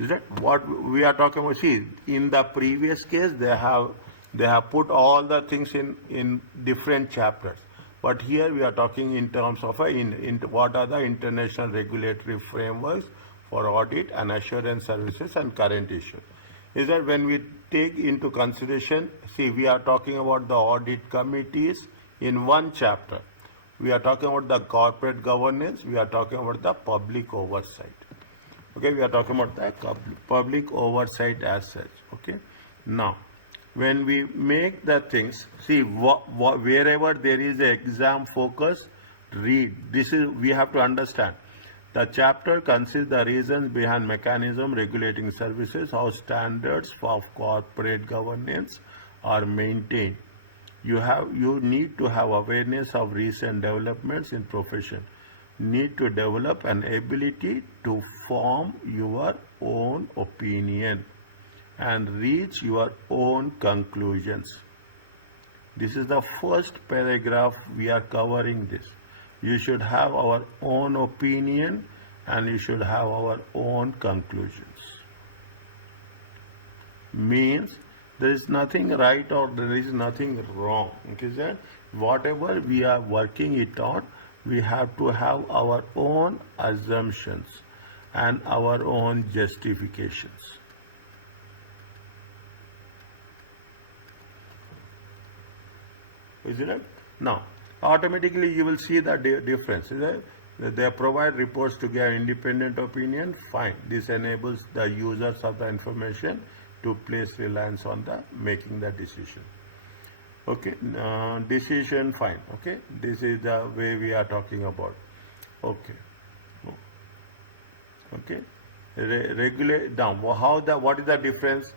Is that what we are talking about? See, in the previous case, they have put all the things in different chapters. But here we are talking in terms of what are the international regulatory frameworks for audit and assurance services and current issues. Is that when we take into consideration, see, we are talking about the audit committees in one chapter. We are talking about the corporate governance. We are talking about the public oversight. Okay, we are talking about the public oversight as such. Okay, now when we make the things, see, wherever there is an exam focus, read. This is, we have to understand. The chapter consists the reasons behind mechanism regulating services, how standards for corporate governance are maintained. You need to have awareness of recent developments in profession. Need to develop an ability to form your own opinion and reach your own conclusions. This is the first paragraph we are covering this. You should have our own opinion and you should have our own conclusions. Means there is nothing right or there is nothing wrong. Okay, sir? Whatever we are working it on, we have to have our own assumptions and our own justifications. Is it right? Now, automatically you will see the difference. Is it? They provide reports to give independent opinion. Fine. This enables the users of the information to place reliance on the making the decision. Okay, decision, fine. Okay, this is the way we are talking about. Okay, okay. Regulate down. What is the difference?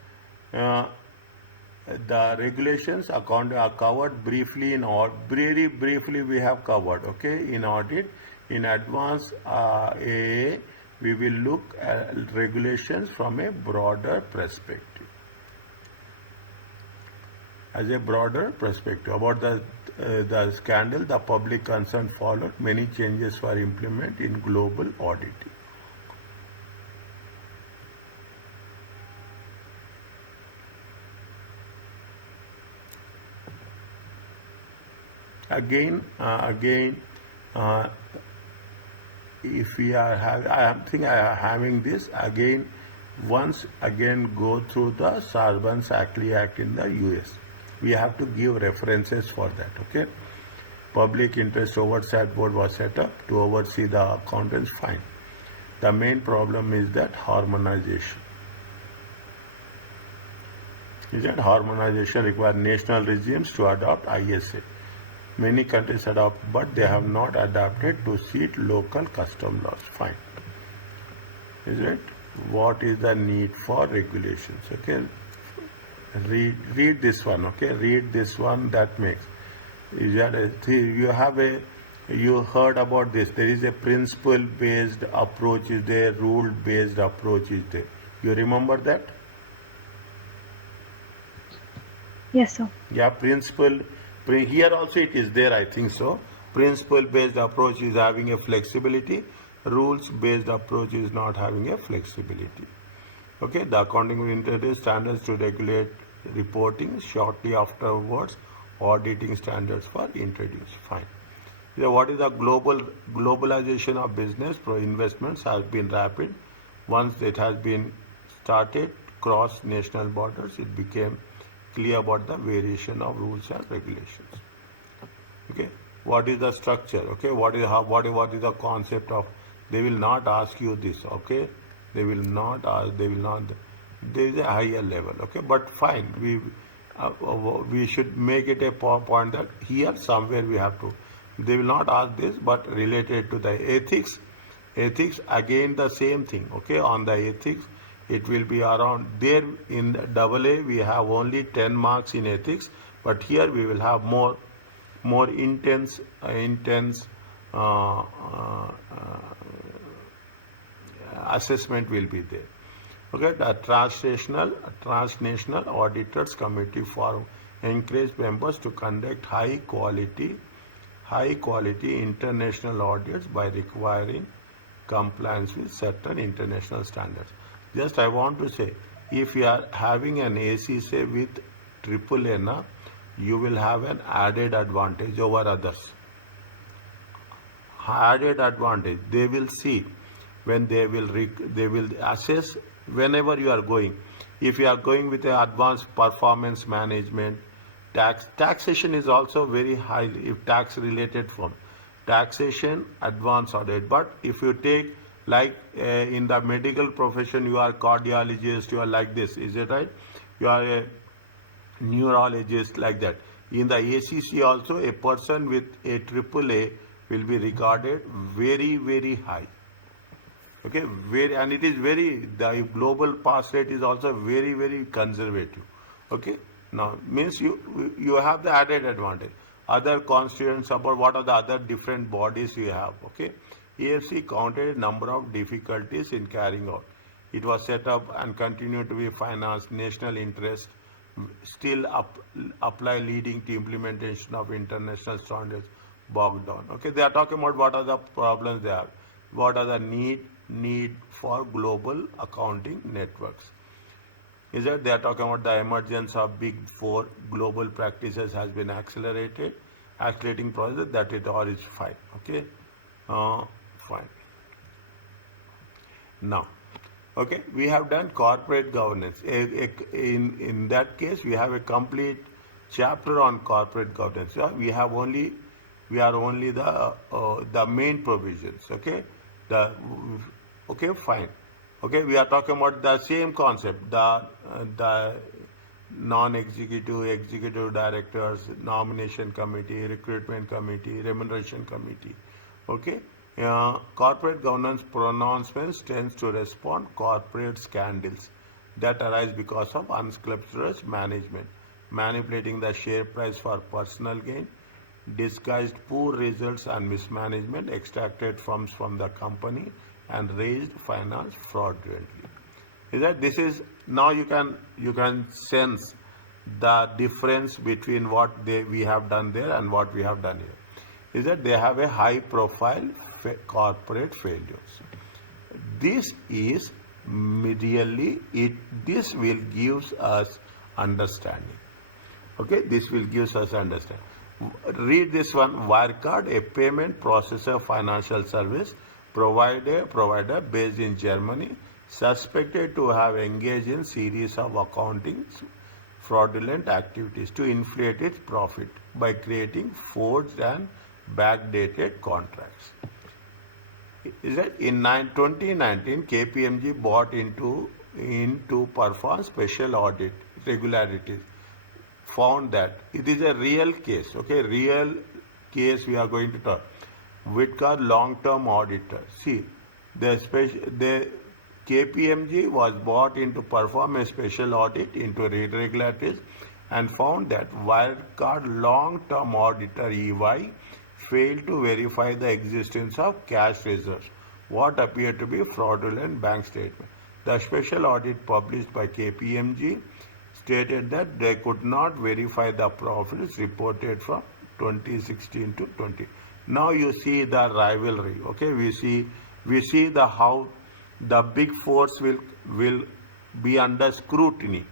The regulations are covered briefly in audit. Very briefly we have covered. Okay, in audit. In advanced AAA, we will look at regulations from a broader perspective. As a broader perspective about the scandal, the public concern followed. Many changes were implemented in global auditing. Again, if we are having this again, once again go through the Sarbanes-Oxley Act in the US. We have to give references for that. Okay, Public Interest Oversight Board was set up to oversee the accountants. Fine. The main problem is that harmonization. Is that harmonization requires national regimes to adopt ISA. Many countries adopt, but they have not adapted to suit local custom laws. Fine. Is it? What is the need for regulations? Okay. Read this one. Okay. Read this one. That makes. You heard about this. There is a principle-based approach is there. Rule-based approach is there. You remember that? Yes, sir. Yeah. Principle. Here also it is there, I think so. Principle-based approach is having a flexibility. Rules-based approach is not having a flexibility. Okay, the accounting will introduce standards to regulate reporting. Shortly afterwards, auditing standards were introduced. Fine. So what is the globalization of business? Investments has been rapid. Once it has been started cross national borders, it became clear about the variation of rules and regulations. Okay, what is the structure? Okay, what is the concept of? They will not ask you this. Okay, they will not ask. There is a higher level. Okay, but fine. We should make it a point that here somewhere we have to. They will not ask this, but related to the ethics. Ethics again the same thing. Okay, on the ethics. It will be around there in AA we have only 10 marks in ethics, but here we will have more intense assessment will be there. Okay, the transnational auditors committee forum encourage members to conduct high quality international audits by requiring compliance with certain international standards. Just I want to say, if you are having an ACCA with AAA, na, you will have an added advantage over others. Added advantage. They will see when they will assess whenever you are going. If you are going with an advanced performance management, taxation is also very high if tax related form. Taxation, advanced audit. But if you take like in the medical profession, you are cardiologist, you are like this, is it right? You are a neurologist like that. In the ACC also, a person with a AAA will be regarded very, very high. Okay, very, and it is very, the global pass rate is also very, very conservative. Okay, now means you have the added advantage. Other constituents about what are the other different bodies you have. Okay, AFC counted a number of difficulties in carrying out. It was set up and continued to be financed, national interest, still apply leading to implementation of international standards bogged down. Okay, they are talking about what are the problems they have, what are the need for global accounting networks. Is that they are talking about the emergence of big four global practices has been accelerating process that it all is fine. Okay, fine. Now, okay, we have done corporate governance. In that case, we have a complete chapter on corporate governance. Yeah? We are only the main provisions. Okay, fine. Okay, we are talking about the same concept. The non-executive, executive directors, nomination committee, recruitment committee, remuneration committee. Okay. Corporate governance pronouncements tends to respond corporate scandals that arise because of unscrupulous management, manipulating the share price for personal gain, disguised poor results and mismanagement, extracted funds from the company and raised finance fraudulently. Is that this is now you can sense the difference between what we have done there and what we have done here. Is that they have a high profile corporate failures. This is really this will give us understanding. Okay, this will give us understanding. Read this one. Wirecard, a payment processor financial service provider based in Germany, suspected to have engaged in series of accounting fraudulent activities to inflate its profit by creating forged and backdated contracts. Is that in 2019 KPMG bought into perform special audit regularities, found that it is a real case. Okay, real case we are going to talk. Whitcar long-term auditor. See, the KPMG was bought in to perform a special audit into irregularities and found that Wirecard long-term auditor EY failed to verify the existence of cash reserves, what appeared to be fraudulent bank statement. The special audit published by KPMG stated that they could not verify the profits reported from 2016 to 20. Now you see the rivalry. Okay, we see the how the big fours will be under scrutiny.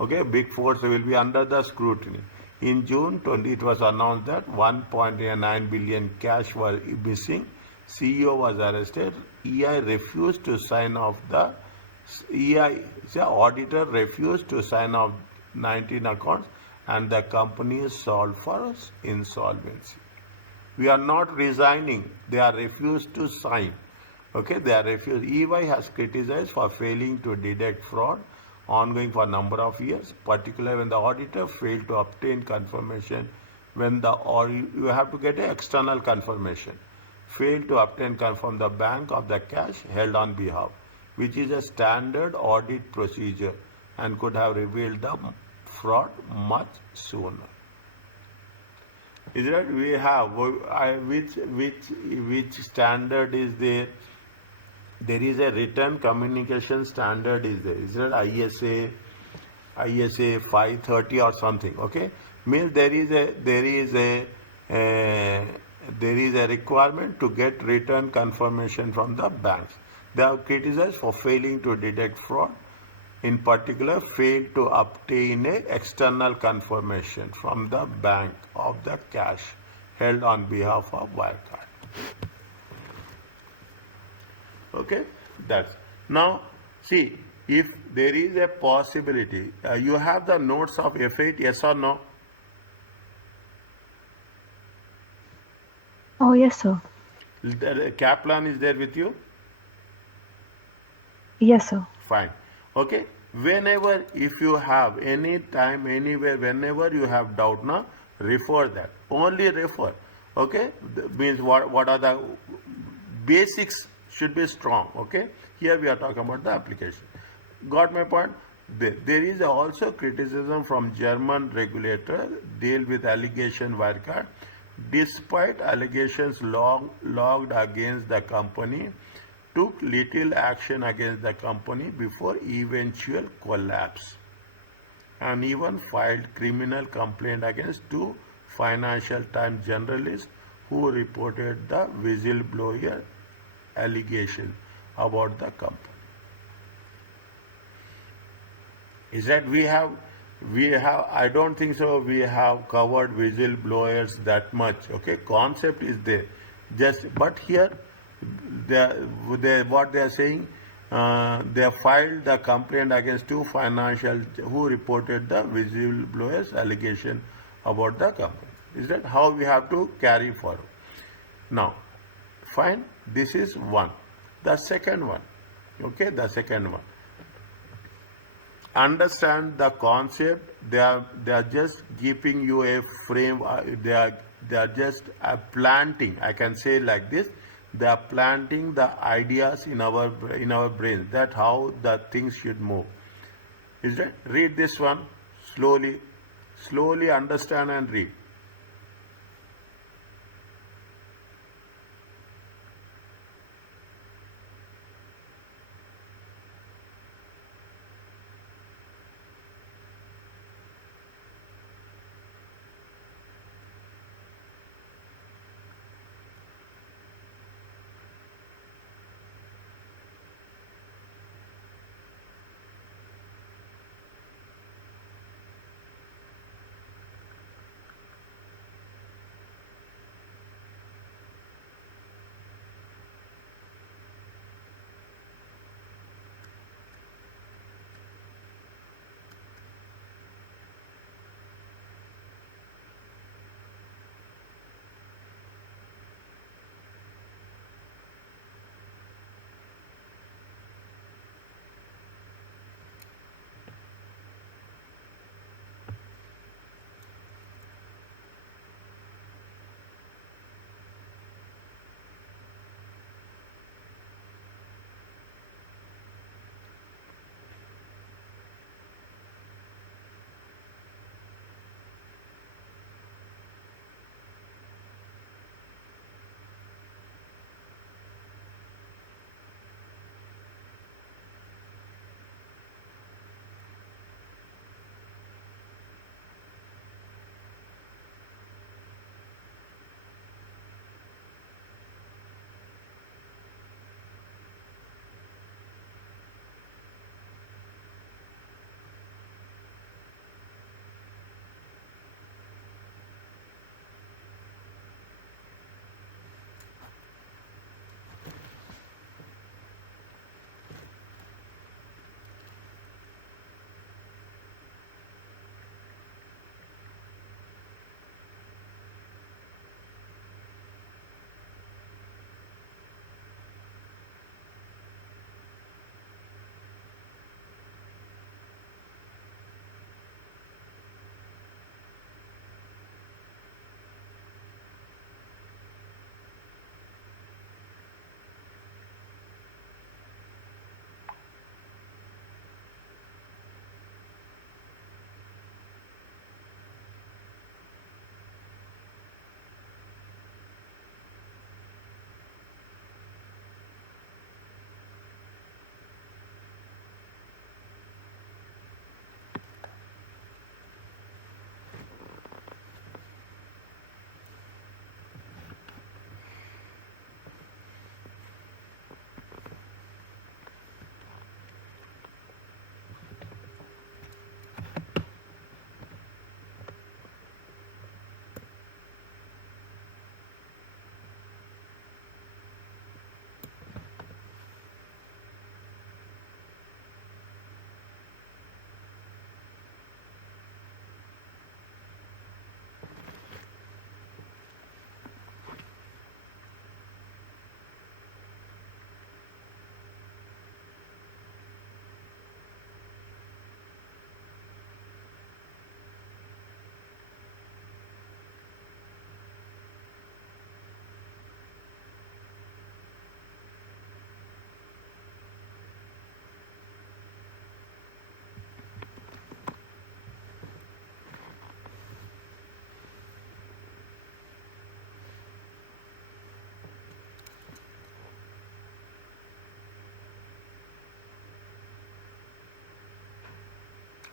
Okay, big fours will be under the scrutiny. In June 20, it was announced that 1.9 billion cash were missing. CEO was arrested. EI refused to sign off the auditor refused to sign off 19 accounts, and the company is sold for insolvency. We are not resigning. They are refused to sign. Okay, they are refused. EY has criticized for failing to detect fraud ongoing for a number of years, particularly when the auditor failed to obtain confirmation you have to get an external confirmation, failed to obtain from the bank of the cash held on behalf, which is a standard audit procedure and could have revealed the fraud much sooner. Is that we have which standard is there? There is a written communication standard is there. Is that ISA 530 or something? Okay, means there is a requirement to get written confirmation from the banks. They are criticized for failing to detect fraud. In particular, failed to obtain a external confirmation from the bank of the cash held on behalf of Wirecard. Okay, that's now. See, if there is a possibility, you have the notes of F8, yes or no? Oh, yes, sir. The Kaplan is there with you? Yes, sir. Fine. Okay. Whenever, if you have any time, anywhere, whenever you have doubt, now refer that. Only refer. Okay. Means what are the basics should be strong. Okay. Here we are talking about the application. Got my point? There is also criticism from German regulator deal with allegation Wirecard. Despite allegations logged against the company, took little action against the company before eventual collapse, and even filed criminal complaint against two Financial Times journalists who reported the whistleblower allegation about the company. Is that we have I don't think so we have covered whistleblowers that much. Okay, concept is there, just but here what they are saying, they have filed the complaint against two financial who reported the whistleblowers allegation about the company. Is that how we have to carry forward? Now, fine, this is one. The second one, okay, the second one, understand the concept. They are just giving you a frame. They are just planting, I can say like this, they are planting the ideas in our brains, that how the things should move. Is that, read this one slowly understand and read.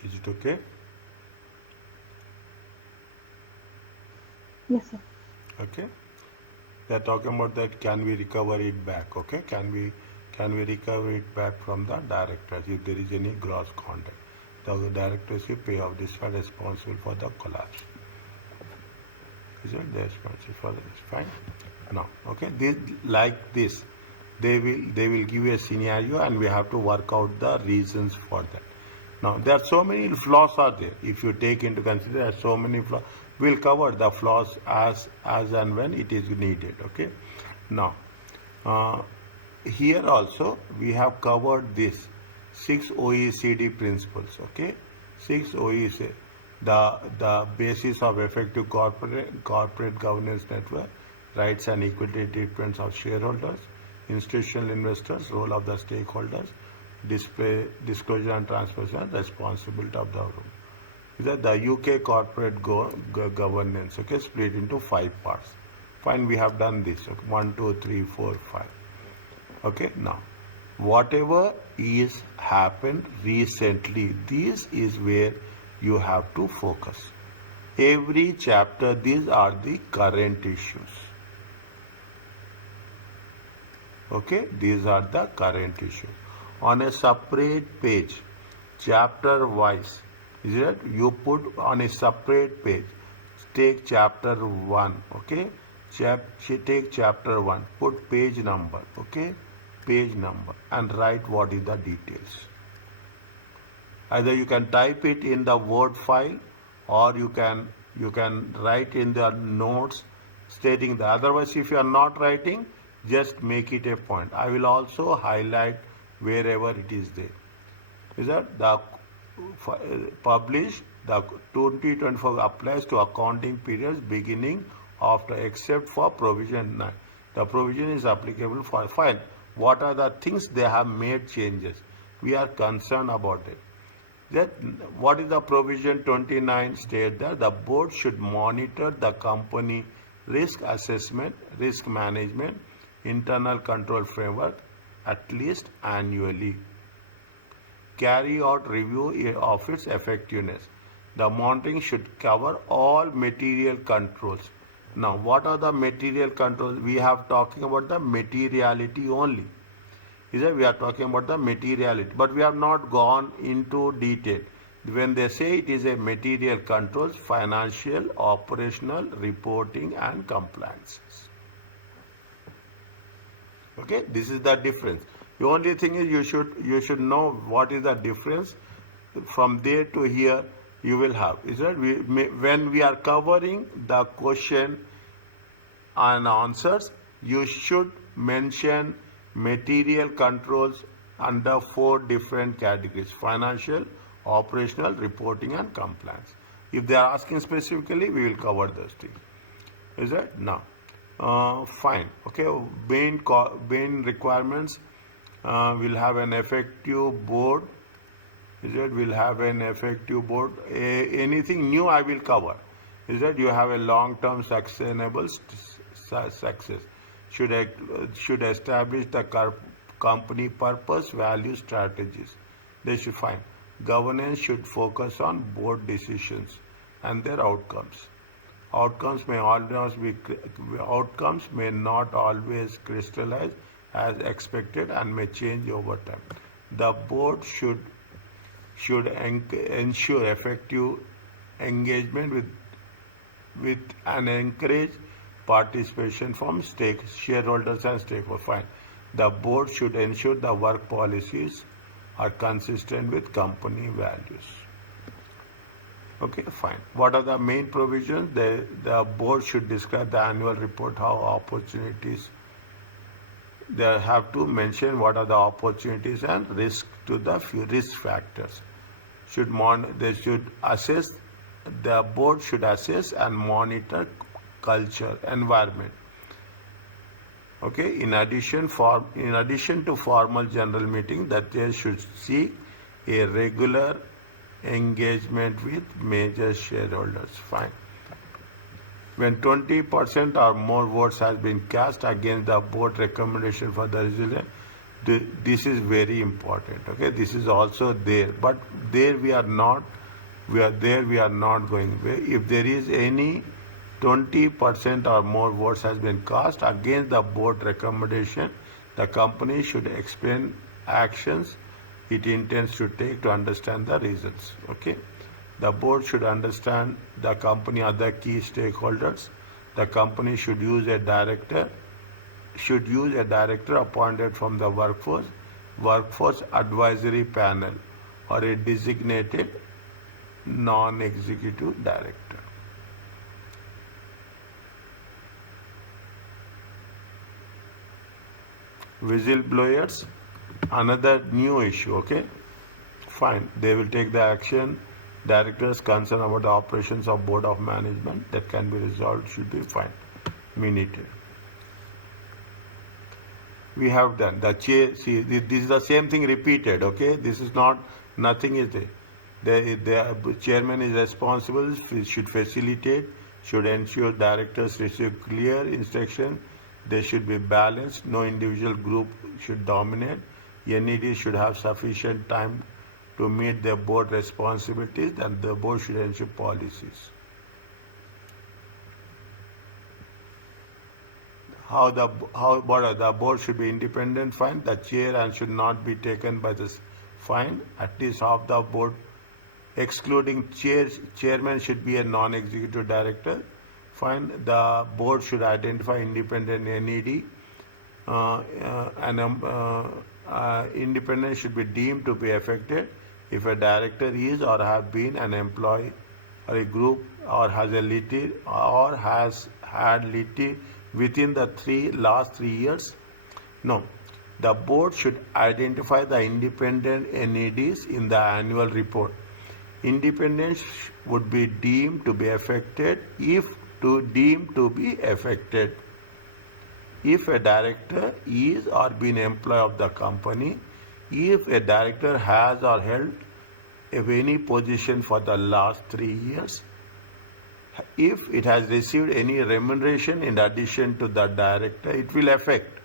Is it okay? Yes, sir. Okay. They are talking about that can we recover it back? Okay. Can we recover it back from the directors if there is any gross conduct? The directors will pay off this are responsible for the collapse. Is it? They are responsible for this. Fine. Now, okay. This, they will give you a scenario and we have to work out the reasons for that. Now, there are so many flaws are there. If you take into consideration so many flaws, we'll cover the flaws as and when it is needed. Okay. Now, here also we have covered this 6 OECD principles. Okay, 6 OECD, the basis of effective corporate governance network, rights and equity treatments of shareholders, institutional investors, role of the stakeholders, disclosure and transparency, and responsibility of the room. The UK corporate governance, okay, split into 5 parts. Fine, we have done this. Okay, 1, 2, 3, 4, 5. Okay, now, whatever is happened recently, this is where you have to focus. Every chapter, these are the current issues. Okay, these are the current issues. On a separate page, chapter wise, is it? You put on a separate page, take chapter 1, okay? Take chapter 1, put page number, okay? Page number and write what is the details. Either you can type it in the Word file or you can write in the notes stating that. Otherwise, if you are not writing, just make it a point. I will also highlight wherever it is there. Is that the published the 2024 applies to accounting periods beginning after except for provision 9. The provision is applicable for fine. What are the things they have made changes? We are concerned about it. That what is the provision 29 state that the board should monitor the company risk assessment, risk management, internal control framework at least annually. Carry out review of its effectiveness. The monitoring should cover all material controls. Now, what are the material controls? We have talking about the materiality only. Is that we are talking about the materiality, but we have not gone into detail. When they say it is a material controls, financial, operational, reporting, and compliances. Okay, this is the difference. The only thing is you should know what is the difference. From there to here, you will have. Is that when we are covering the question and answers, you should mention material controls under 4 different categories: financial, operational, reporting, and compliance. If they are asking specifically, we will cover those things. Is that now? Fine. Okay. Main requirements will have an effective board. Is that will have an effective board? Anything new I will cover. Is that you have a long-term sustainable success. Should establish the company purpose, value, strategies. They should find. Governance should focus on board decisions and their outcomes. Outcomes may not always crystallize as expected and may change over time. The board should ensure effective engagement with and encourage participation from shareholders and stakeholders. Fine. The board should ensure the work policies are consistent with company values. Okay, fine. What are the main provisions? The board should describe the annual report, how opportunities. They have to mention what are the opportunities and risk to the few risk factors. They should assess. The board should assess and monitor culture, environment. Okay. In addition to formal general meeting, that they should seek a regular engagement with major shareholders. Fine. When 20% or more votes has been cast against the board recommendation for the resolution, This is very important. Okay, this is also there, but there we are not. We are not going. If there is any 20% or more votes has been cast against the board recommendation, the company should explain actions it intends to take to understand the reasons. Okay, the board should understand the company other key stakeholders. The company should use a director appointed from the workforce advisory panel or a designated non-executive director. Whistleblowers, another new issue. Okay, fine, they will take the action. Directors concerned about the operations of board of management that can be resolved should be fine, minuted. We have done the chair. See, this is the same thing repeated. Okay, this is not, nothing is there. The chairman is responsible, should facilitate, should ensure directors receive clear instruction. They should be balanced. No individual group should dominate. NED should have sufficient time to meet their board responsibilities, and the board should ensure policies. The board should be independent, fine. The chair and should not be taken by the fine. At least half the board, excluding chairman, should be a non-executive director. Fine. The board should identify independent NED. Independence should be deemed to be affected if a director is or have been an employee or a group or has had litigation within the last 3 years. No, the board should identify the independent NEDs in the annual report. Independence would be deemed to be affected if a director is or been employee of the company, if a director has or held any position for the last 3 years, if it has received any remuneration in addition to the director, it will affect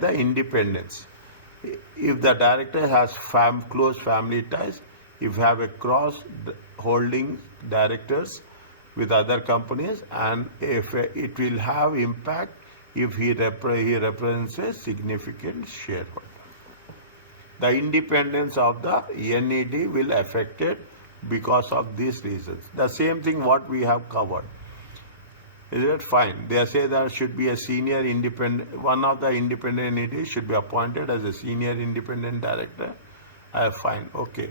the independence. If the director has close family ties, if you have a cross holding directors with other companies, and if it will have impact if he represents a significant shareholder. The independence of the NED will affect it because of these reasons. The same thing what we have covered. Is it fine? They say there should be a senior independent, one of the independent NEDs should be appointed as a senior independent director. Fine, okay.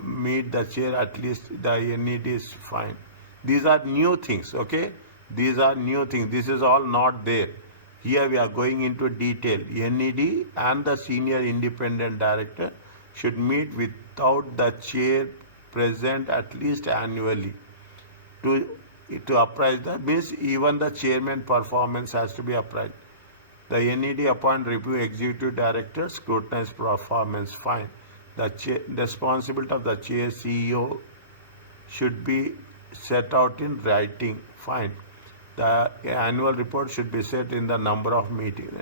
Meet the chair, at least the NED is fine. These are new things, okay? These are new things. This is all not there. Here we are going into detail. NED and the senior independent director should meet without the chair present at least annually to apprise the, means even the chairman performance has to be appraised. The NED appoint review executive director, scrutinize performance, fine. The responsibility of the chair CEO should be set out in writing, fine. The annual report should be set in the number of meetings,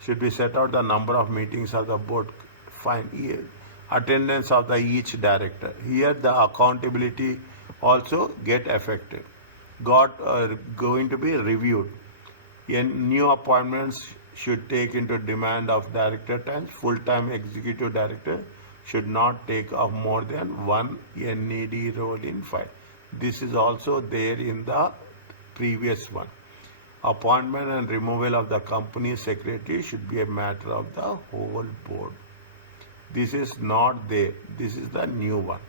should be set out the number of meetings of the board, fine. Attendance of the each director. Here the accountability also get affected. Going to be reviewed. New appointments should take into demand of director times. Full-time executive director should not take up more than one NED role in file. This is also there in the previous one. Appointment and removal of the company secretary should be a matter of the whole board. This is not there. This is the new one.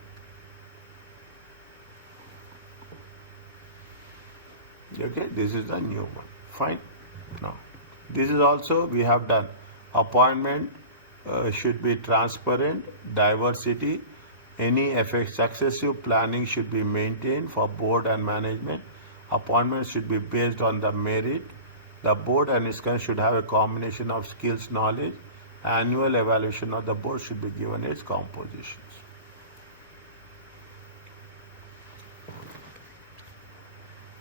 Okay, this is the new one. Fine. Now, this is also we have done. Appointment should be transparent, diversity. Any successive planning should be maintained for board and management. Appointments should be based on the merit. The board and its committee should have a combination of skills, knowledge. Annual evaluation of the board should be given its compositions.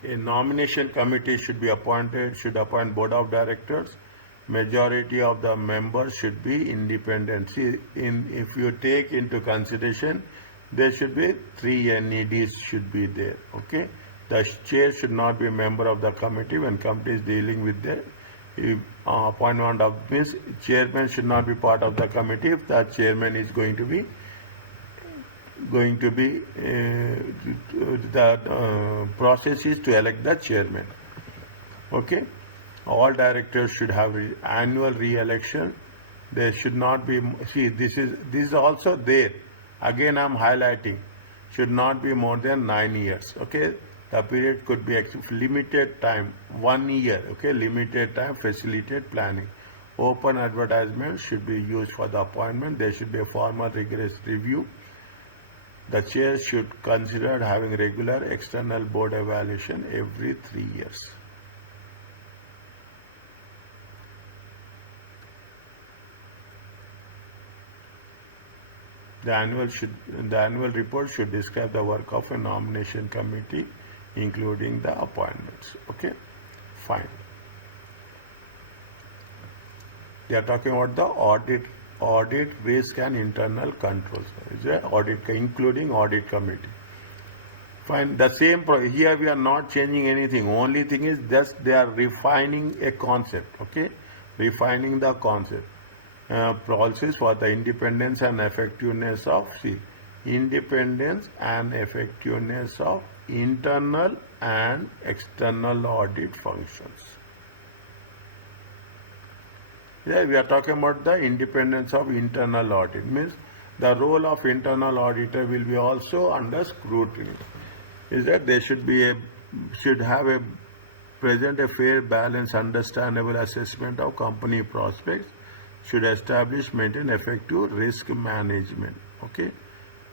A nomination committee should be appointed, should appoint board of directors. majority of the members should be independent. See, if you take into consideration, there should be 3 NEDs should be there. Okay, the chair should not be a member of the committee when committee is dealing with the appointment of means chairman should not be part of the committee if the chairman is going to be the process is to elect the chairman. Okay, all directors should have annual re-election. There should not be, see, this is also there. Again, I'm highlighting, should not be more than 9 years. Okay, the period could be limited time, 1 year. Okay, limited time, facilitate planning. Open advertisement should be used for the appointment. There should be a formal rigorous review. The chair should consider having regular external board evaluation every 3 years. The annual report should describe the work of a nomination committee, including the appointments. Okay, fine. They are talking about the audit, risk and internal controls. Is there audit, including audit committee? Fine. The same here we are not changing anything. Only thing is just they are refining a concept. Okay, refining the concept. Process for the independence and effectiveness of independence and effectiveness of internal and external audit functions. Yeah, we are talking about the independence of internal audit. Means the role of internal auditor will be also under scrutiny. Is that they should have present a fair, balanced, understandable assessment of company prospects. Should establish, maintain effective risk management. Okay,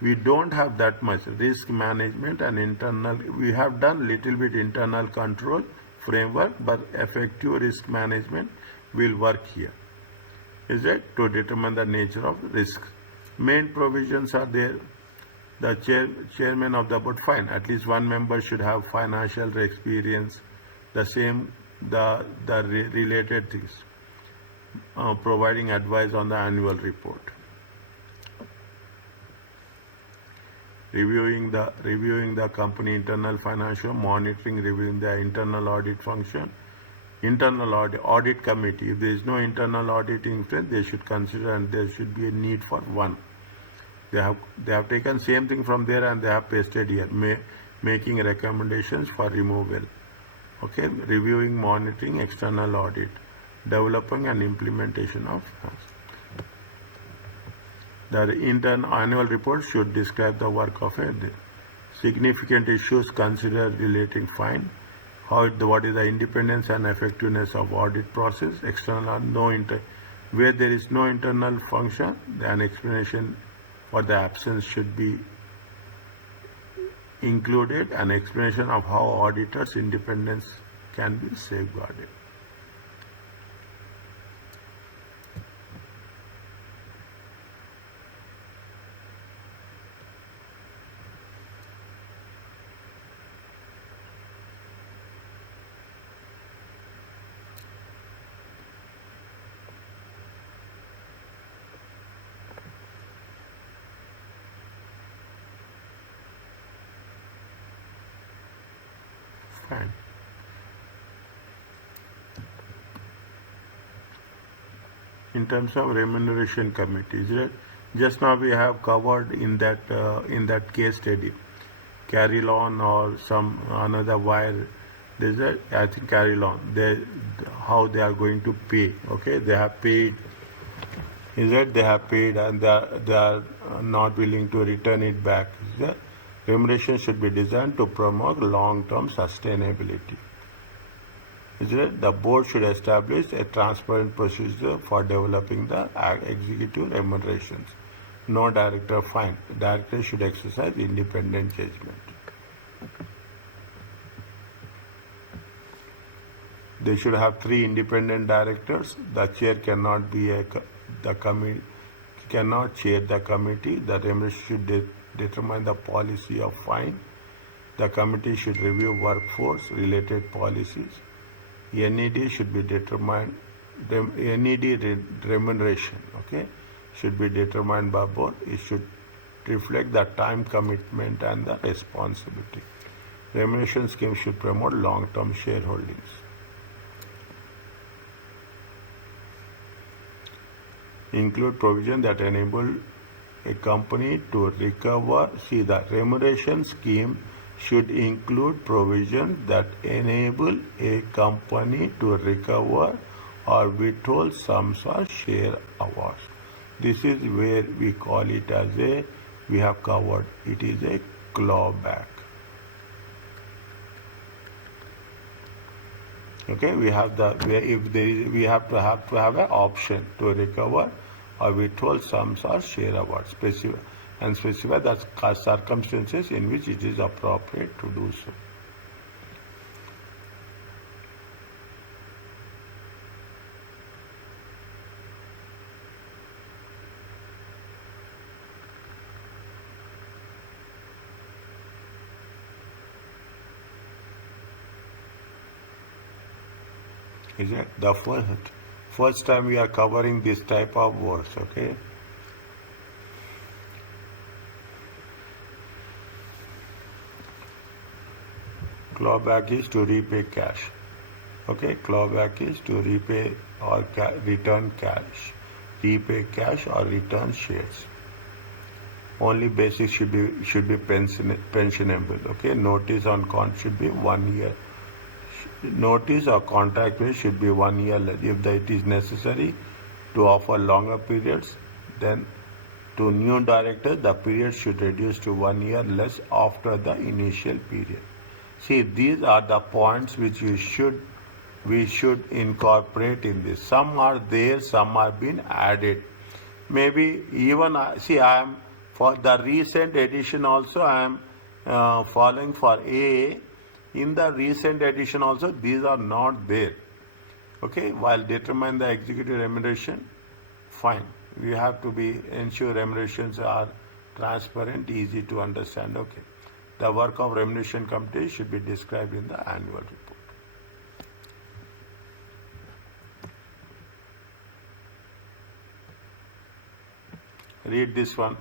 we don't have that much risk management and internal. We have done little bit internal control framework, but effective risk management will work here. Is it to determine the nature of risk? Main provisions are there. The chairman of the board, fine. At least one member should have financial experience. The same, the related things. Providing advice on the annual report, reviewing the company internal financial, monitoring, reviewing the internal audit function, internal audit committee. If there is no internal auditing friend, they should consider, and there should be a need for one. They have taken same thing from there and they have pasted here, making recommendations for removal. Okay, reviewing, monitoring, external audit. Developing and implementation of the annual report should describe the work of a significant issues considered relating fine, what is the independence and effectiveness of audit process, external where there is no internal function, an explanation for the absence should be included, an explanation of how auditors' independence can be safeguarded. Fine. In terms of remuneration committees, just now we have covered in that case study, carry on or some another wire. There's I think carry on. How they are going to pay. Okay, they have paid. Is that they have paid and they are not willing to return it back. Remuneration should be designed to promote long-term sustainability. The board should establish a transparent procedure for developing the executive remunerations. No director fine. Director should exercise independent judgment. They should have 3 independent directors. The chair cannot cannot chair the committee. The remuneration should determine the policy of fine. The committee should review workforce related policies. NED should be determined remuneration, okay, should be determined by board. It should reflect the time commitment and the responsibility. Remuneration scheme should promote long-term shareholdings. Include provision that enable a company to recover. See, the remuneration scheme should include provisions that enable a company to recover or withhold sums or share awards. This is where we call it as we have covered, it is a clawback. Okay, we have we have to have an option to recover or withhold sums or share awards, specify the circumstances in which it is appropriate to do so. Is it the first time we are covering this type of words, okay? Clawback is to repay cash. Okay, clawback is to repay or return cash, repay cash or return shares. Only basic should be pensionable. Okay, notice on should be 1 year. Notice or contract period should be 1 year. If it is necessary to offer longer periods, then to new directors, the period should reduce to 1 year less after the initial period. See, these are the points which we should incorporate in this. Some are there, some are being added. Maybe even I am for the recent edition also I am following for A. In the recent edition also, these are not there. Okay, while determine the executive remuneration, fine. We have to ensure remunerations are transparent, easy to understand. Okay, the work of remuneration committee should be described in the annual report. Read this one.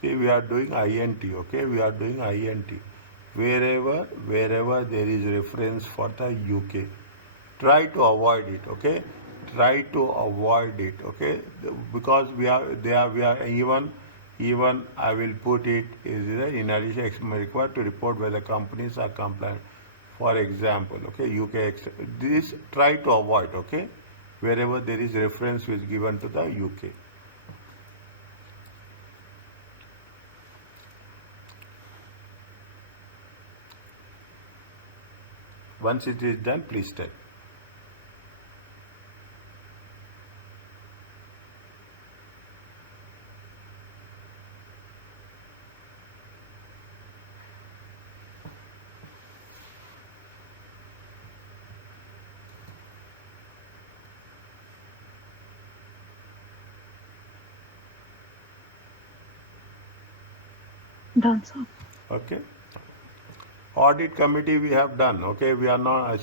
See, we are doing INT, okay? We are doing INT. Wherever there is reference for the UK, try to avoid it, okay? Try to avoid it, okay? Because we are even I will put it is in addition required to report whether companies are compliant. For example, okay, UK, this try to avoid, okay? Wherever there is reference which is given to the UK. Once it is done, please tell. Done, sir. Okay. Audit committee we have done. Okay, we are not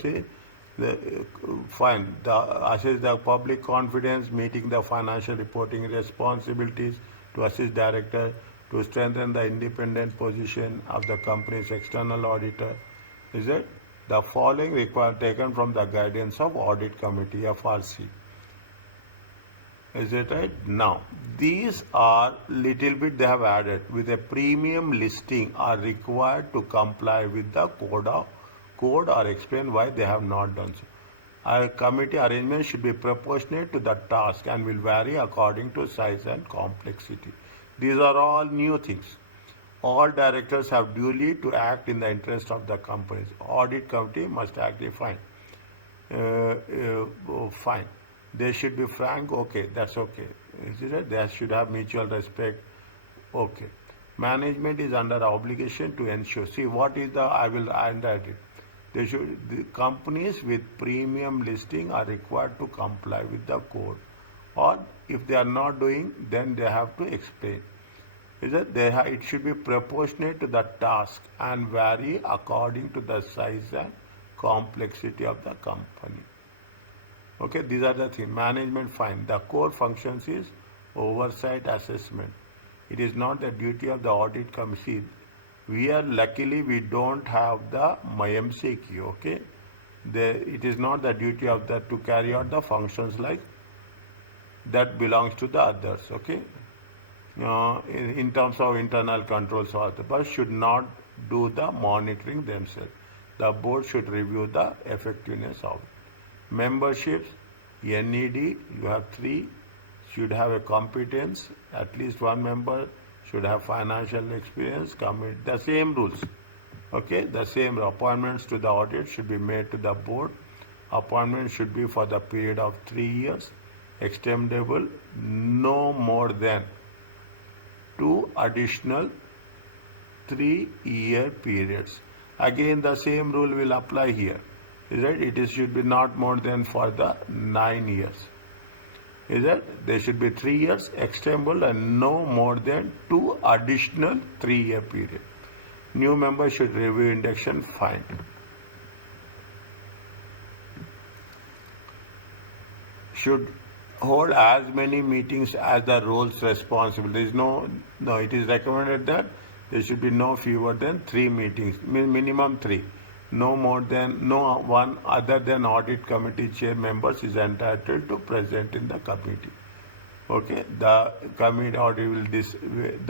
fine. Assess the public confidence, meeting the financial reporting responsibilities to assist director to strengthen the independent position of the company's external auditor. Is it? The following required taken from the guidance of audit committee FRC. Is it right? Now, these are little bit they have added with a premium listing are required to comply with the code or explain why they have not done so. A committee arrangement should be proportionate to the task and will vary according to size and complexity. These are all new things. All directors have duty to act in the interest of the companies. Audit committee must act fine. Fine. They should be frank. Okay, that's okay. Is it? They should have mutual respect. Okay. Management is under obligation to ensure. See, what is the? I will underwrite it. The companies with premium listing are required to comply with the code, or if they are not doing, then they have to explain. Is that it should be proportionate to the task and vary according to the size and complexity of the company. Okay, these are the things. Management fine. The core functions is oversight assessment. It is not the duty of the audit committee. Luckily we don't have the MCQ, okay? It is not the duty of that to carry out the functions like that belongs to the others, okay? In terms of internal controls, but should not do the monitoring themselves. The board should review the effectiveness of it. Memberships, NED, you have 3, should have a competence, at least 1 member should have financial experience, commit the same rules. Okay, the same appointments to the audit should be made to the board. Appointment should be for the period of 3 years, extendable no more than 2 additional 3-year periods. Again, the same rule will apply here. Is that it should be not more than for the 9 years. Is that there should be 3 years extendable and no more than 2 additional 3-year period. New members should review induction fine. Should hold as many meetings as the roles responsible. There is no, it is recommended that there should be no fewer than 3 meetings, minimum 3. No one other than audit committee chair members is entitled to present in the committee. Okay, the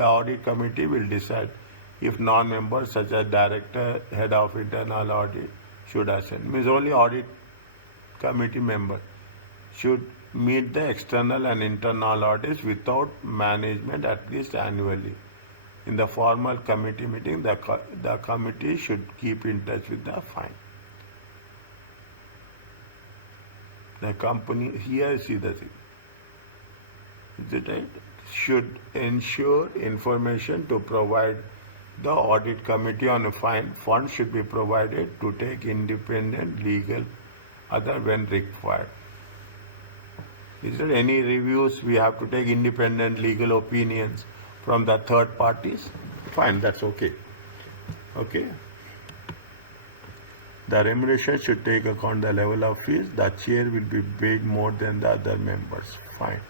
audit committee will decide if non-members such as director, head of internal audit should attend. Means only audit committee member should meet the external and internal audits without management at least annually. In the formal committee meeting, the committee should keep in touch with the fine. The company, here see the thing. Is it right? Should ensure information to provide the audit committee on a fine. Funds should be provided to take independent legal other when required. Is there any reviews? We have to take independent legal opinions from the third parties? Fine, that's okay. Okay. The remuneration should take account the level of fees. The chair will be paid more than the other members. Fine.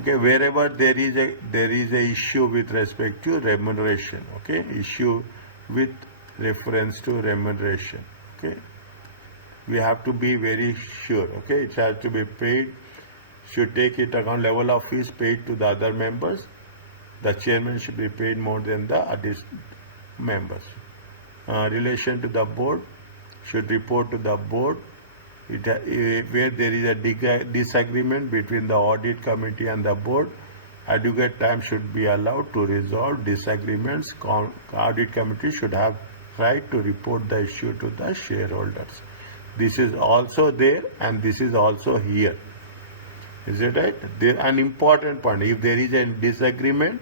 Okay, wherever there is a issue with respect to remuneration, okay, issue with reference to remuneration, okay, we have to be very sure, okay, it has to be paid, should take it account level of fees paid to the other members. The chairman should be paid more than the other members. Relation to the board, should report to the board. Where there is a disagreement between the audit committee and the board, adequate time should be allowed to resolve disagreements. Audit committee should have right to report the issue to the shareholders. This is also there and this is also here. Is it right? An important point. If there is a disagreement,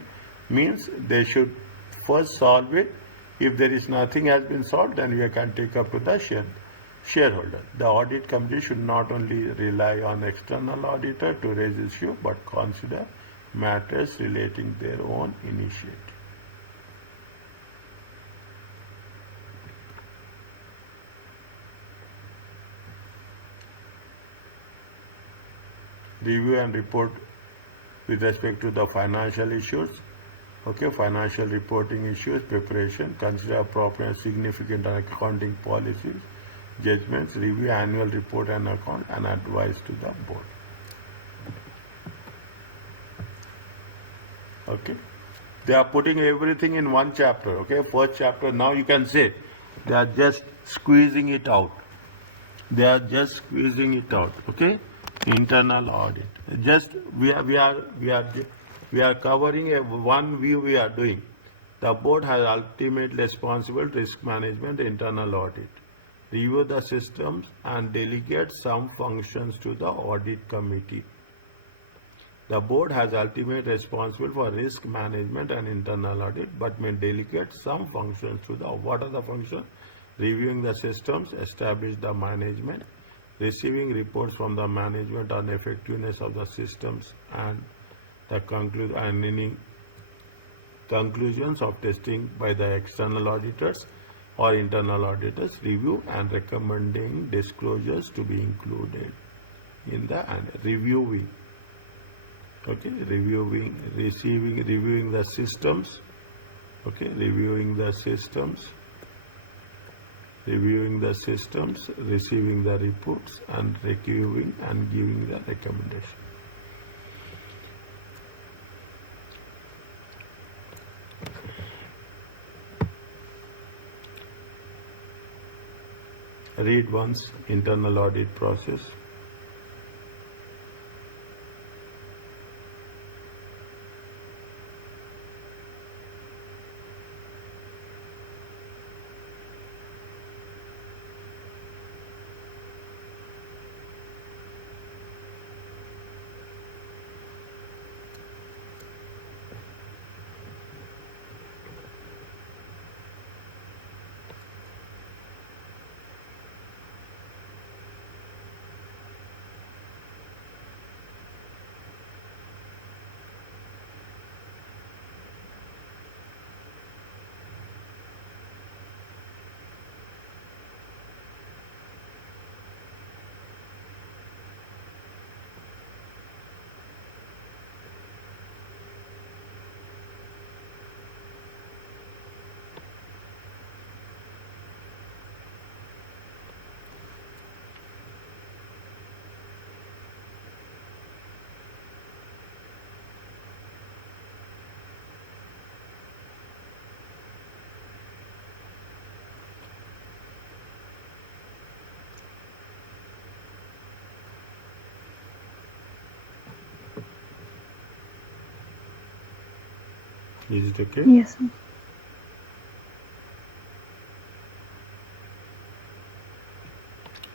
means they should first solve it. If there is nothing has been solved, then we can take up to the shareholder. The audit committee should not only rely on external auditor to raise issue, but consider matters relating their own initiative. Review and report with respect to the financial issues. Okay, financial reporting issues, preparation, consider appropriate significant accounting policies, judgments, review annual report and account, and advise to the board. Okay, they are putting everything in one chapter. Okay, first chapter. Now you can say they are just squeezing it out. They are just squeezing it out, okay? Internal audit. Just we are covering a one view we are doing. The board has ultimate responsible risk management, internal audit. Review the systems and delegate some functions to the audit committee. The board has ultimate responsibility for risk management and internal audit, but may delegate some functions to the, what are the functions? Reviewing the systems, establish the management, receiving reports from the management on effectiveness of the systems and the any conclusions of testing by the external auditors or internal auditors, review and recommending disclosures to be included in the and reviewing. Okay, reviewing the systems, okay, reviewing the systems, receiving the reports and reviewing and giving the recommendation. Read once internal audit process. Is it okay? Yes, sir.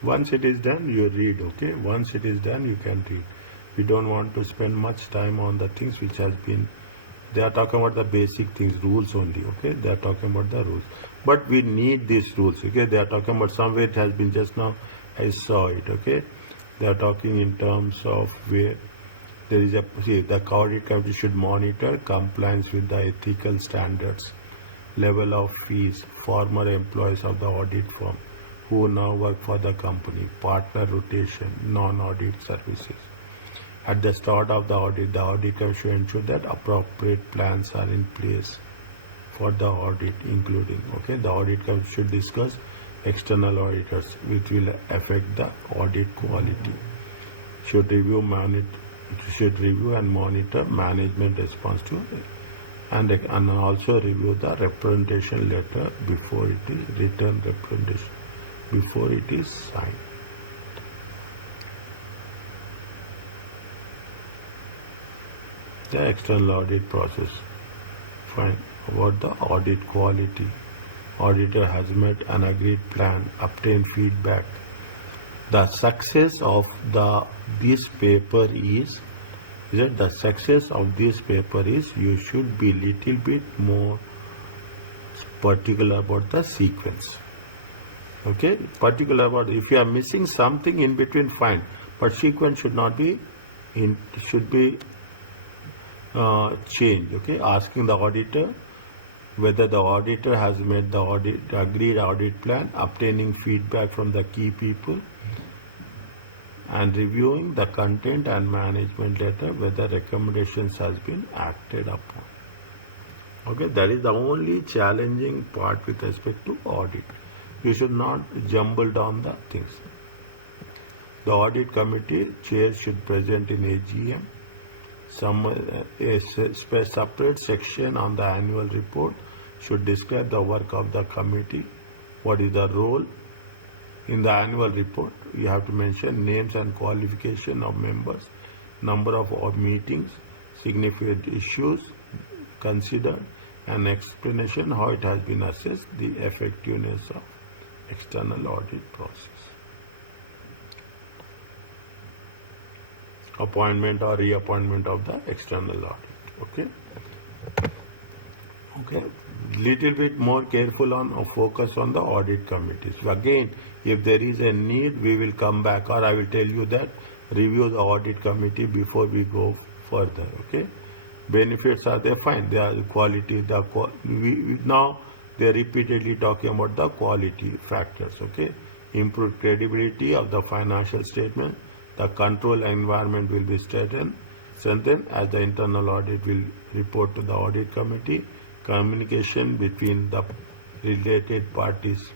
Once it is done, you read, okay? Once it is done, you can read. We don't want to spend much time on the things which has been, they are talking about the basic things, rules only, okay? They are talking about the rules. But we need these rules, okay? They are talking about somewhere it has been just now, I saw it, okay? They are talking in terms of where there is a, see, the audit committee should monitor compliance with the ethical standards, level of fees, former employees of the audit firm who now work for the company, partner rotation, non-audit services. At the start of the audit committee should ensure that appropriate plans are in place for the audit, including, okay, the audit committee should discuss external auditors which will affect the audit quality. Should review and monitor management response to it, and also review the representation letter before it is written representation before it is signed. The external audit process. Fine. About the audit quality. Auditor has met an agreed plan, obtained feedback. The success of this paper is that the success of this paper is you should be little bit more particular about the sequence. Okay, particular about if you are missing something in between, fine, but sequence should not be should be changed. Okay, asking the auditor whether the auditor has made the agreed audit plan, obtaining feedback from the key people, and reviewing the content and management letter whether recommendations has been acted upon. Okay, that is the only challenging part with respect to audit. You should not jumble down the things. The audit committee chair should present in AGM a separate section on the annual report should describe the work of the committee, what is the role In the annual report, you have to mention names and qualification of members, number of meetings, significant issues considered, and explanation how it has been assessed, the effectiveness of external audit process. Appointment or reappointment of the external audit. Okay. Little bit more careful on or focus on the audit committees. Again, if there is a need, we will come back, or I will tell you that review the audit committee before we go further. Okay. Benefits are there, fine. They are quality. Now they are repeatedly talking about the quality factors. Okay. Improved credibility of the financial statement. The control environment will be strengthened as the internal audit will report to the audit committee. Communication between the related parties,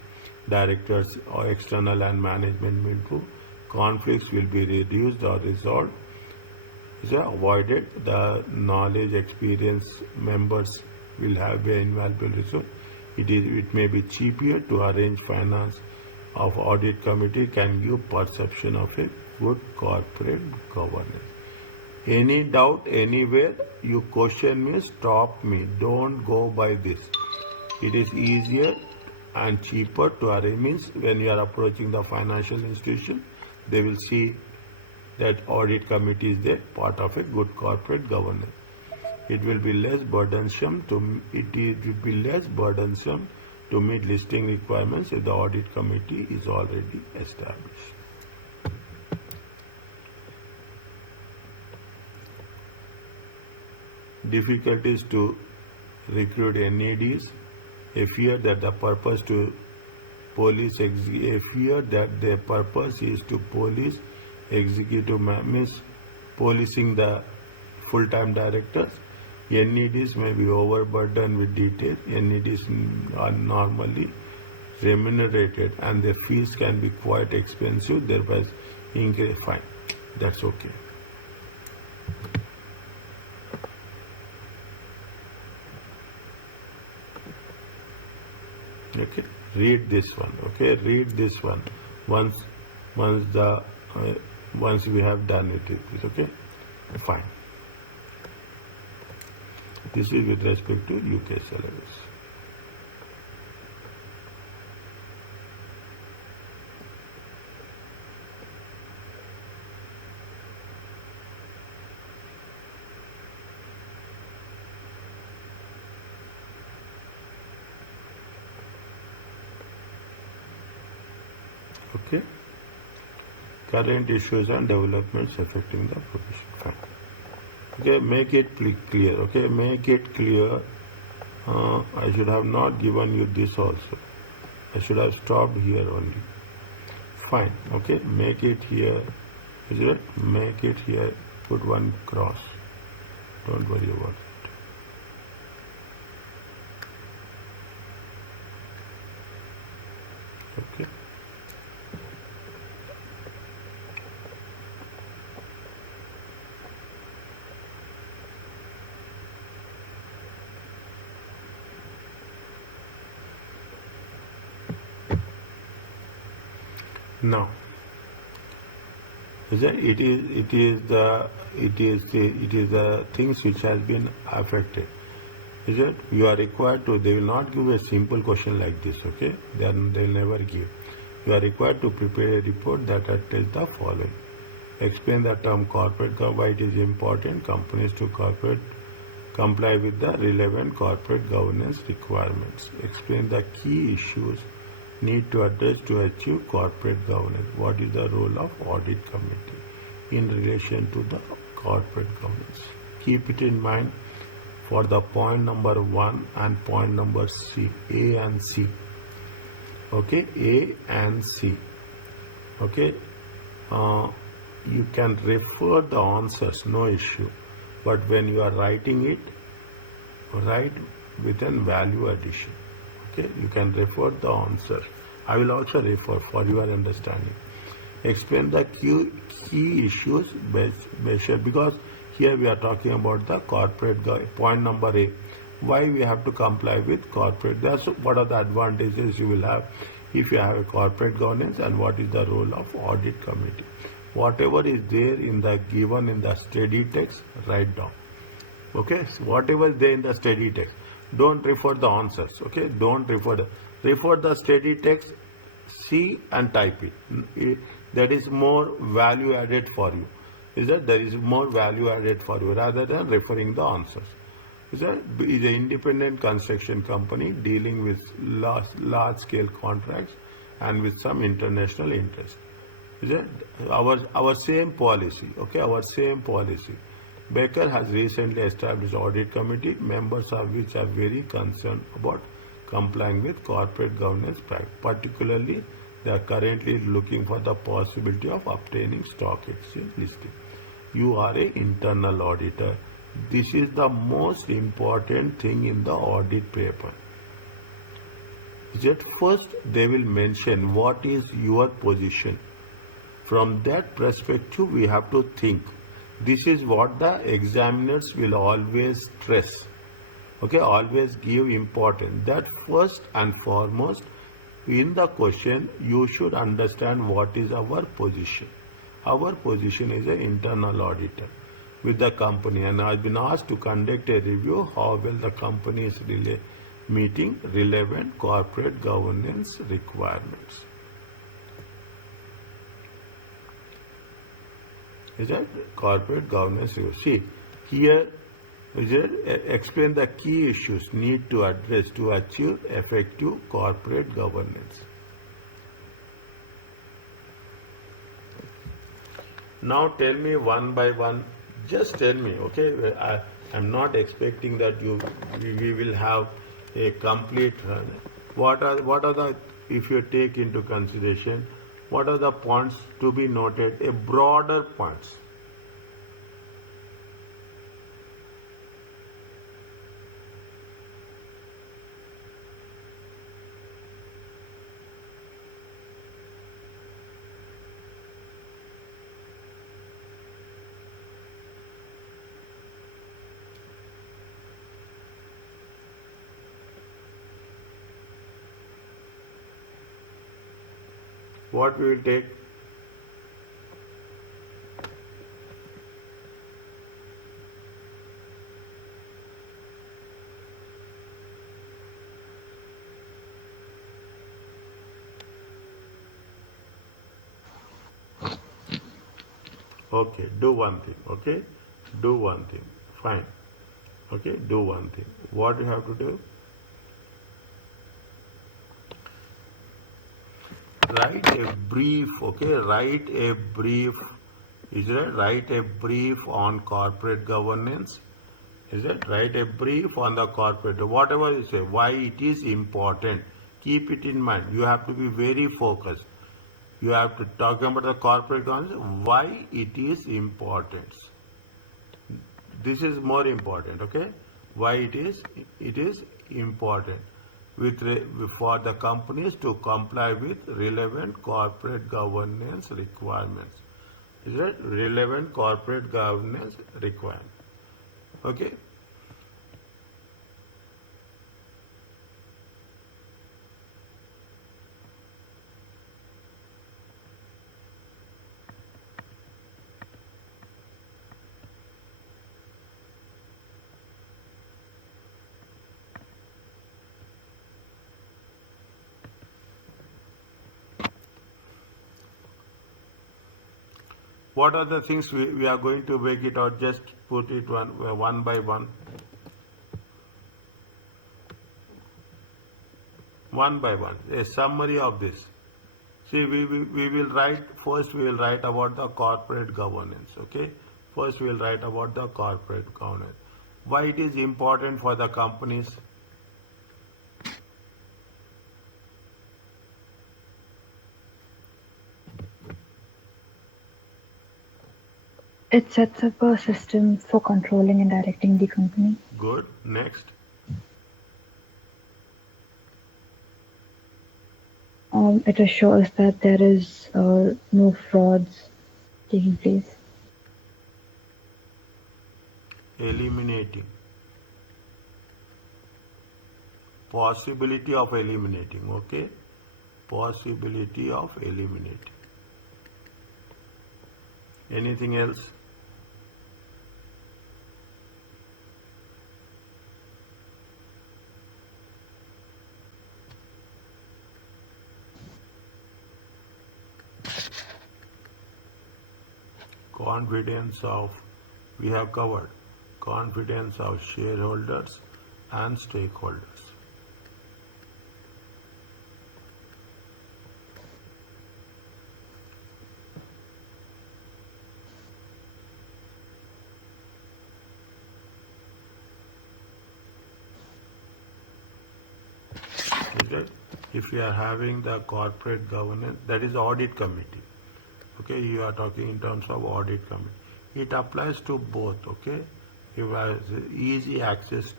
directors or external and management will improve. Conflicts will be reduced or resolved. Avoided. The knowledge, experience members will have an invaluable resource. It may be cheaper to arrange finance of audit committee, can give perception of a good corporate governance. Any doubt anywhere, you question me, stop me. Don't go by this. It is easier and cheaper to arrange. Means when you are approaching the financial institution, they will see that audit committee is there, part of a good corporate governance. It will be less burdensome to meet listing requirements if the audit committee is already established. Difficulties to recruit NEDs, a fear that their purpose is to police executive means policing the full-time directors. NEDs may be overburdened with details. NEDs are normally remunerated and their fees can be quite expensive, thereby increase. Fine, that's okay. Okay, read this one. Okay, read this one once we have done with it. Okay, fine. This is with respect to UK syllabus. Okay. Current issues and developments affecting the profession. Fine. Okay, make it clear. Okay, make it clear. I should have not given you this also. I should have stopped here only. Fine. Okay, make it here. Is it? Make it here. Put one cross. Don't worry about it. Okay. Now, it is the things which has been affected. Is it? You are required to. They will not give a simple question like this. Okay, they will never give. You are required to prepare a report that tells the following: explain the term corporate, why it is important. Companies to corporate comply with the relevant corporate governance requirements. Explain the key issues need to address to achieve corporate governance. What is the role of audit committee in relation to the corporate governance? Keep it in mind for the point number 1 and point number C, A and C. Okay, A and C. Okay, you can refer the answers, no issue. But when you are writing it, write with a value addition. Okay, you can refer the answer. I will also refer for your understanding. Explain the key issues measured, because here we are talking about the corporate point number A. Why we have to comply with corporate? What are the advantages you will have if you have a corporate governance, and what is the role of audit committee. Whatever is there in the given in the study text, write down. Okay, so whatever is there in the study text, don't refer the answers. Okay, don't refer the study text, see and type it. That is more value added for you. Is that there is more value added for you rather than referring the answers. Is an independent construction company dealing with large scale contracts and with some international interest. Is it our same policy? Okay, our same policy. Baker has recently established audit committee, members of which are very concerned about complying with corporate governance practice. Particularly, they are currently looking for the possibility of obtaining stock exchange listing. You are an internal auditor. This is the most important thing in the audit paper. Yet first they will mention what is your position. From that perspective, we have to think. This is what the examiners will always stress. Okay, always give importance. That first and foremost, in the question, you should understand what is our position. Our position is an internal auditor with the company, and I've been asked to conduct a review how well the company is meeting relevant corporate governance requirements. Is that corporate governance review? See, here is it explain the key issues need to address to achieve effective corporate governance. Now tell me one by one. Just tell me, okay? I'm not expecting that we will have a complete. What are the, if you take into consideration, what are the points to be noted? A broader points. What we will take? Okay, do one thing. Okay, do one thing. Fine. Okay, do one thing. What you have to do? Write a brief. Okay, write a brief. Is it? Write a brief on corporate governance. Is it? Write a brief on the corporate. Whatever you say, why it is important. Keep it in mind. You have to be very focused. You have to talk about the corporate governance, why it is important. This is more important, okay? Why it is important for the companies to comply with relevant corporate governance requirements. Is it relevant corporate governance requirement? Okay. What are the things we are going to make it, or just put it one by one? One by one, a summary of this. See, we will write, first we will write about the corporate governance, okay? First we will write about the corporate governance. Why it is important for the companies? It sets up a system for controlling and directing the company. Good. Next. It assures that there is no frauds taking place. Eliminating. Possibility of eliminating, okay? possibility of eliminating. Anything else? Confidence of, we have covered, confidence of shareholders and stakeholders. Okay? If you are having the corporate governance, that is audit committee. Okay, you are talking in terms of audit committee. It applies to both. Okay, you have easy access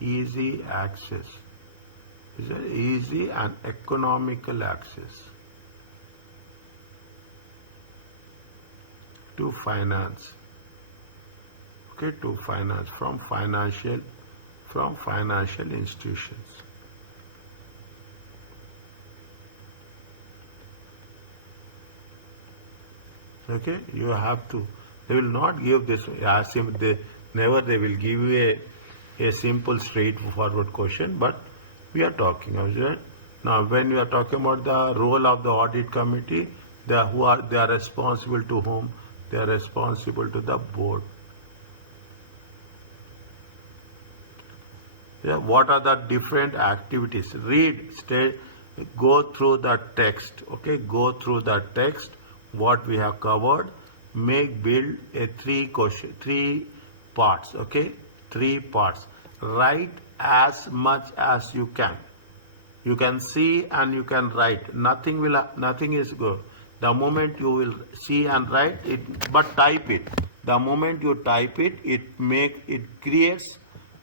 is it easy and economical access to finance. Okay, to finance from financial institutions. Okay, you have to. They will not give this as if they will give you a simple straightforward question. But we are talking about now. When we are talking about the role of the audit committee, they are responsible to whom? They are responsible to the board. Yeah, what are the different activities? Read, stay, go through the text. Okay, go through the text. What we have covered, build a three parts. Okay, 3 parts. Write as much as you can. You can see and you can write. Nothing is good. The moment you will see and write it, but type it. The moment you type it, it creates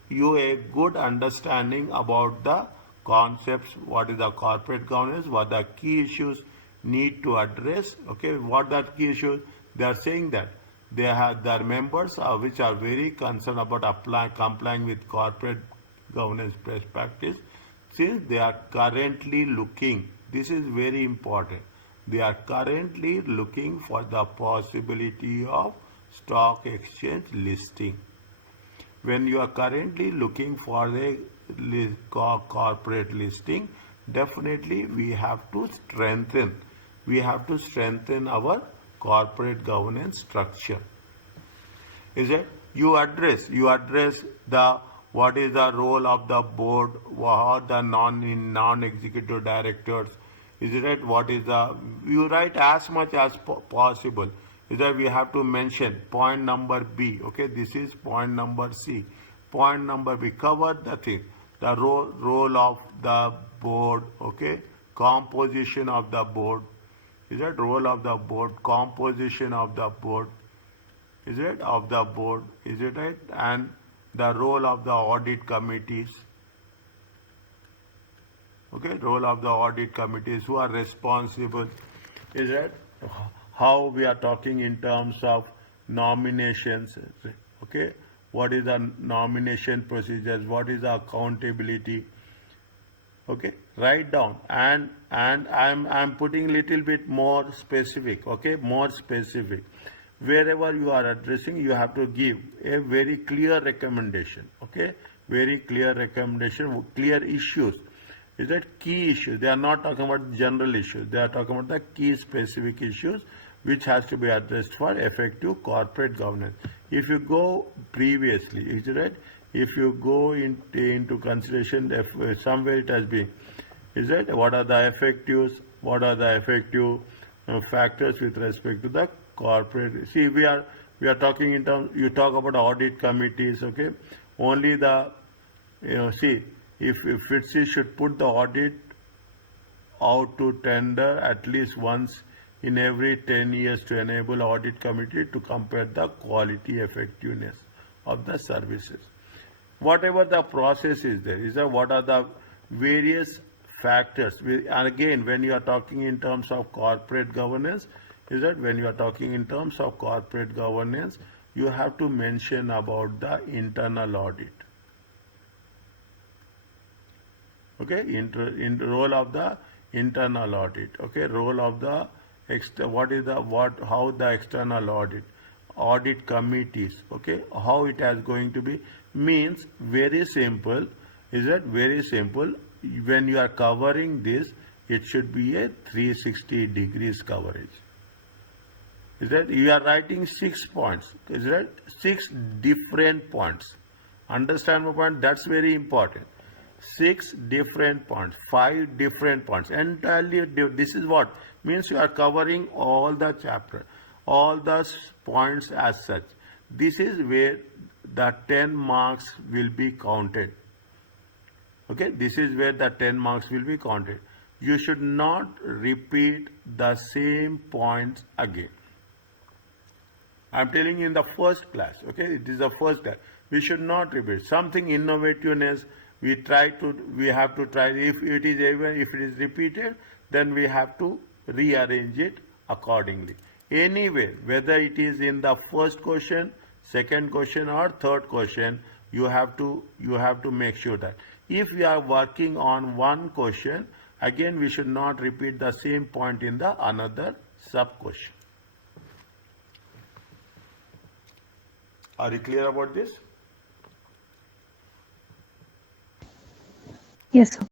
you a good understanding about the concepts. What is the corporate governance? What the key issues need to address. Okay, what that key issues? They are saying that they have their members which are very concerned about complying with corporate governance best practice, since they are currently looking, this is very important, they are currently looking for the possibility of stock exchange listing. When you are currently looking for a corporate listing, definitely we have to strengthen our corporate governance structure. Is it? You address the what is the role of the board, what the non-executive directors, is it? What is the, you write as much as possible. Is that we have to mention point number B. Okay, this is point number C. Point number B, cover the thing, the role of the board. Okay, composition of the board. Is it role of the board, composition of the board? Is it of the board? Is it right? And the role of the audit committees. Okay, role of the audit committees, who are responsible. Is it how we are talking in terms of nominations? Okay, what is the nomination procedures? What is the accountability? Okay, write down, and I'm putting little bit more specific. Okay, more specific. Wherever you are addressing, you have to give a very clear recommendation. Okay, very clear recommendation, clear issues. Is that key issues? They are not talking about general issues. They are talking about the key specific issues which has to be addressed for effective corporate governance. If you go previously, is it right? If you go into consideration, somewhere it has been, is it? What are the effectives? What are the effective factors with respect to the corporate? See, we are talking in terms. You talk about audit committees. Okay, only the see, if FTSE should put the audit out to tender at least once in every 10 years to enable audit committee to compare the quality effectiveness of the services. Whatever the process is there, is that what are the various factors? And again, when you are talking in terms of corporate governance, is that when you are talking in terms of corporate governance, you have to mention about the internal audit. Okay, in the role of the internal audit. Okay, role of the how the external audit committees. Okay, how it is going to be, means very simple. Is it very simple? When you are covering this, it should be a 360 degrees coverage. Is that you are writing 6 points? Is that 6 different points? Understand my point? That's very important. 6 different points, 5 different points. Entirely, this is what means you are covering all the chapter, all the points as such. This is where the 10 marks will be counted. Okay, this is where the 10 marks will be counted. You should not repeat the same points again. I'm telling you in the first class, okay, it is the first class. We should not repeat something innovativeness. We have to try. If it is repeated, then we have to rearrange it accordingly. Anyway, whether it is in the first question, second question, or third question, you have to make sure that if we are working on one question, again we should not repeat the same point in the another sub question. Are you clear about this? Yes, sir.